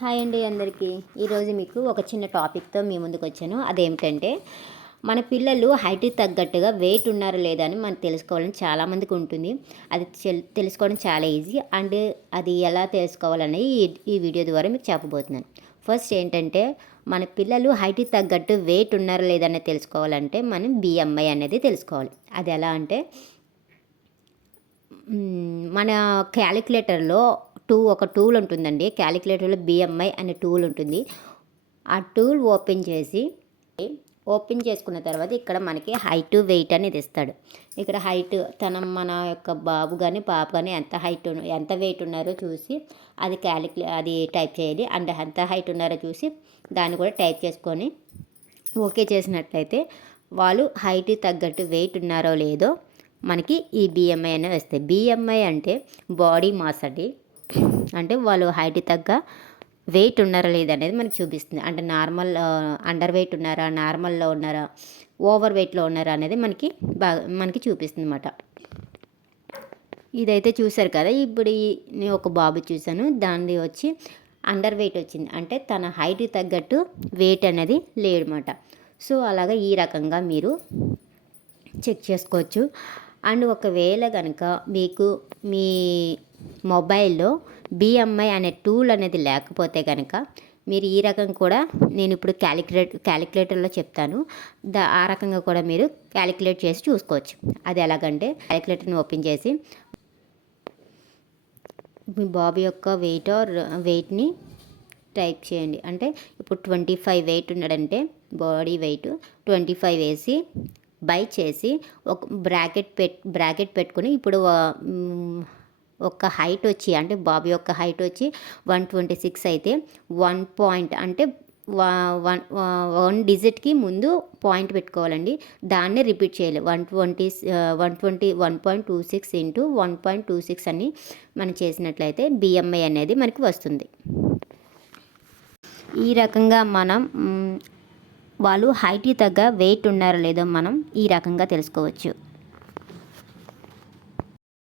Hi అండి అందరికీ. ఈరోజు మీకు ఒక చిన్న టాపిక్తో మీ ముందుకు వచ్చాను. అదేమిటంటే మన పిల్లలు హైట్కి తగ్గట్టుగా వెయిట్ ఉన్నారా లేదా అని మనం తెలుసుకోవాలని చాలామందికి ఉంటుంది. అది తెలుసుకోవడం చాలా ఈజీ అండ్ అది ఎలా తెలుసుకోవాలని ఈ వీడియో ద్వారా మీకు చెప్పబోతున్నాను. ఫస్ట్ ఏంటంటే మన పిల్లలు హైట్కి తగ్గట్టు వెయిట్ ఉన్నారా లేదని తెలుసుకోవాలంటే మనం బిఎంఐ అనేది తెలుసుకోవాలి. అది ఎలా అంటే మన క్యాలిక్యులేటర్లో ఒక టూల్ ఉంటుందండి. క్యాలిక్యులేటర్లో బిఎంఐ అనే టూల్ ఉంటుంది. ఆ టూల్ ఓపెన్ చేసుకున్న తర్వాత ఇక్కడ మనకి హైట్ వెయిట్ అనేది ఇస్తాడు. ఇక్కడ హైట్ మన యొక్క బాబు కానీ పాప కానీ ఎంత వెయిట్ ఉన్నారో చూసి అది టైప్ చేయాలి. అండ్ ఎంత హైట్ ఉన్నారో చూసి దాన్ని కూడా టైప్ చేసుకొని ఓకే చేసినట్లయితే వాళ్ళు హైట్ తగ్గట్టు వెయిట్ ఉన్నారో లేదో మనకి ఈ బిఎంఐ అనేది వస్తాయి. బిఎంఐ అంటే బాడీ మాస్ అండి. అంటే వాళ్ళు హైట్ తగ్గ వెయిట్ ఉన్నారా లేదనేది మనకి చూపిస్తుంది. అంటే నార్మల్ అండర్ వెయిట్ ఉన్నారా, నార్మల్లో ఉన్నారా, ఓవర్ వెయిట్లో ఉన్నారా అనేది మనకి చూపిస్తుంది అన్నమాట. ఇదైతే చూసారు కదా. ఇప్పుడు నేను ఒక బాబు చూశాను, దాన్ని వచ్చి అండర్ వెయిట్ వచ్చింది. అంటే తన హైట్ తగ్గట్టు వెయిట్ అనేది లేదన్నమాట. సో అలాగా ఈ రకంగా మీరు చెక్ చేసుకోవచ్చు. అండ్ ఒకవేళ కనుక మీకు మీ మొబైల్లో బిఎంఐ అనే టూల్ అనేది లేకపోతే కనుక మీరు ఈ రకం కూడా నేను ఇప్పుడు క్యాలిక్యులేటర్లో చెప్తాను. ఆ రకంగా కూడా మీరు క్యాలిక్యులేట్ చేసి చూసుకోవచ్చు. అది ఎలాగంటే క్యాలిక్యులేటర్ని ఓపెన్ చేసి మీ బాబు యొక్క వెయిట్ని టైప్ చేయండి. అంటే ఇప్పుడు 25 వెయిట్ ఉన్నాడంటే బాడీ వెయిట్ 25 వేసి బై చేసి ఒక బ్రాకెట్ పెట్టుకుని ఇప్పుడు ఒక హైట్ వచ్చి అంటే బాబు యొక్క హైట్ వచ్చి 126 అయితే 1 పాయింట్ అంటే 1 డిజిట్కి ముందు పాయింట్ పెట్టుకోవాలండి. దాన్నే రిపీట్ చేయాలి. 126 ఇంటూ 1.26 అని మనం చేసినట్లయితే బిఎంఐ అనేది మనకి వస్తుంది. ఈ రకంగా మనం వాళ్ళు హైట్కి తగ్గ వెయిట్ ఉన్నారో లేదో మనం ఈ రకంగా తెలుసుకోవచ్చు.